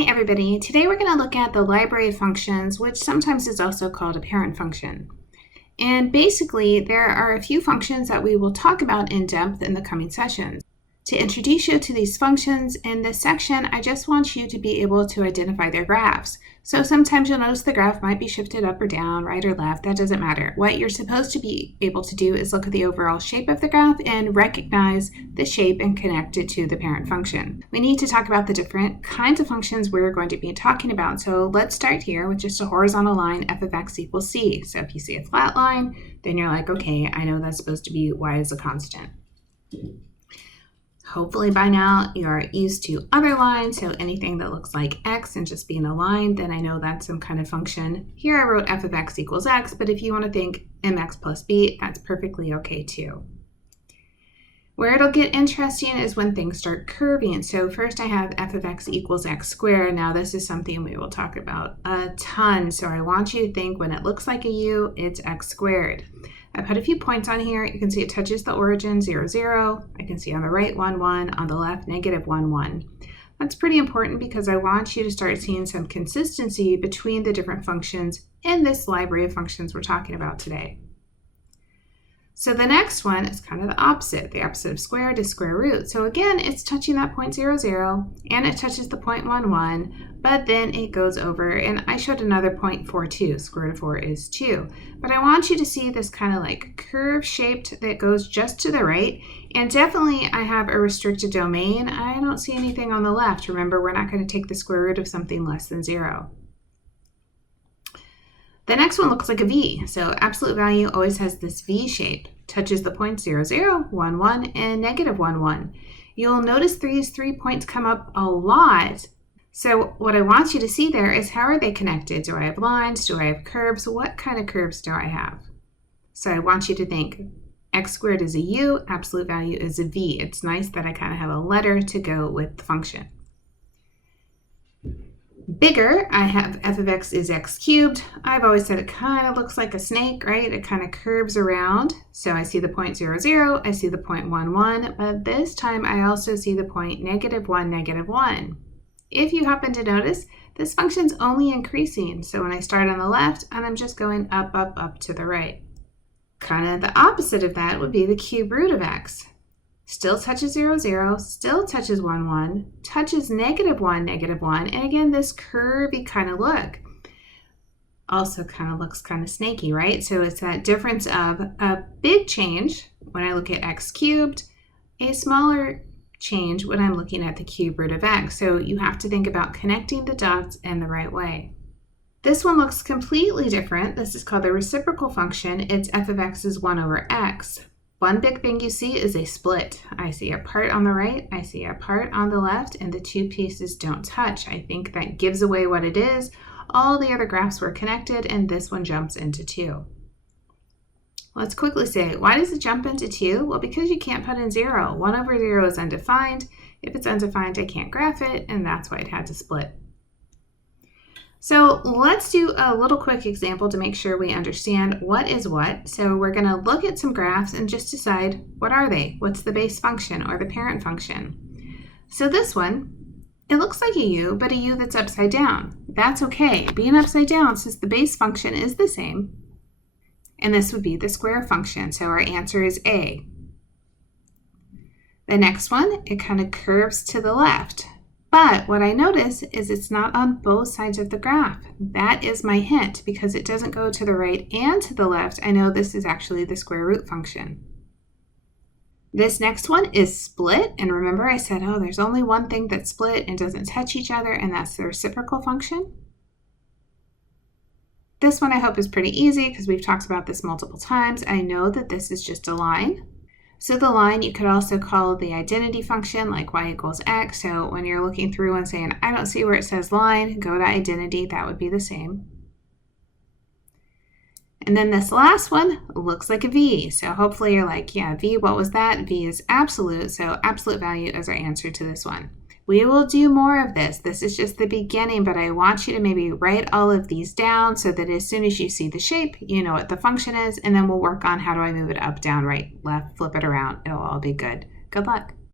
Hi everybody, today we're going to look at the library of functions, which sometimes is also called a parent function. And basically there are a few functions that we will talk about in depth in the coming sessions. To introduce you to these functions in this section, I just want you to be able to identify their graphs. So sometimes you'll notice the graph might be shifted up or down, right or left, that doesn't matter. What you're supposed to be able to do is look at the overall shape of the graph and recognize the shape and connect it to the parent function. We need to talk about the different kinds of functions we're going to be talking about. So let's start here with just a horizontal line, f of x equals c. So if you see a flat line, then you're like, okay, I know that's supposed to be y is a constant. Hopefully by now you are used to other lines, so anything that looks like x and just being a line, then I know that's some kind of function. Here I wrote f of x equals x, but if you want to think mx plus b, that's perfectly okay too. Where it'll get interesting is when things start curving. So first I have f of x equals x squared. Now this is something we will talk about a ton, so I want you to think when it looks like a u, it's x squared. I put a few points on here. You can see it touches the origin 0, 0. I can see on the right 1, 1, on the left negative 1, 1. That's pretty important because I want you to start seeing some consistency between the different functions in this library of functions we're talking about today. So the next one is kind of the opposite. The opposite of squared is square root. So again, it's touching that point 0, 0, and it touches the point 1, 1, but then it goes over, and I showed another point 4, 2. Square root of 4 is 2. But I want you to see this kind of like curve shaped that goes just to the right, and definitely I have a restricted domain. I don't see anything on the left. Remember, we're not going to take the square root of something less than 0. The next one looks like a V, so absolute value always has this V shape, touches the points 0, 0, 1, 1, and negative 1, 1. You'll notice these 3 points come up a lot. So what I want you to see there is how are they connected? Do I have lines? Do I have curves? What kind of curves do I have? So I want you to think x squared is a u, absolute value is a v. It's nice that I kind of have a letter to go with the function. Bigger, I have f of x is x cubed. I've always said it kind of looks like a snake, right? It kind of curves around. So I see the point 0, 0, I see the point 1, 1, but this time I also see the point negative 1, negative 1. If you happen to notice, this function's only increasing. So when I start on the left, and I'm just going up, up, up to the right. Kind of the opposite of that would be the cube root of x. Still touches 0, 0, still touches 1, 1, touches negative 1, negative 1, and again, this curvy kind of look. Also kind of looks kind of snaky, right? So it's that difference of a big change when I look at x cubed, a smaller change when I'm looking at the cube root of x. So you have to think about connecting the dots in the right way. This one looks completely different. This is called the reciprocal function. It's f of x is 1 over x. One big thing you see is a split. I see a part on the right, I see a part on the left, and the two pieces don't touch. I think that gives away what it is. All the other graphs were connected, and this one jumps into 2. Let's quickly say, why does it jump into 2? Well, because you can't put in 0. 1 over 0 is undefined. If it's undefined, I can't graph it, and that's why it had to split. So let's do a little quick example to make sure we understand what is what. So we're going to look at some graphs and just decide what are they? What's the base function or the parent function? So this one, it looks like a u, but a u that's upside down. That's okay. Being upside down since the base function is the same. And this would be the square function. So our answer is A. The next one, it kind of curves to the left. But what I notice is it's not on both sides of the graph. That is my hint because it doesn't go to the right and to the left. I know this is actually the square root function. This next one is split. And remember I said, oh, there's only one thing that's split and doesn't touch each other, and that's the reciprocal function. This one I hope is pretty easy because we've talked about this multiple times. I know that this is just a line. So the line you could also call the identity function, like y equals x. So when you're looking through and saying, I don't see where it says line, go to identity, that would be the same. And then this last one looks like a v. So hopefully you're like, yeah, v, what was that? V is absolute, so absolute value is our answer to this one. We will do more of this. This is just the beginning, but I want you to maybe write all of these down so that as soon as you see the shape, you know what the function is, and then we'll work on how do I move it up, down, right, left, flip it around. It'll all be good. Good luck.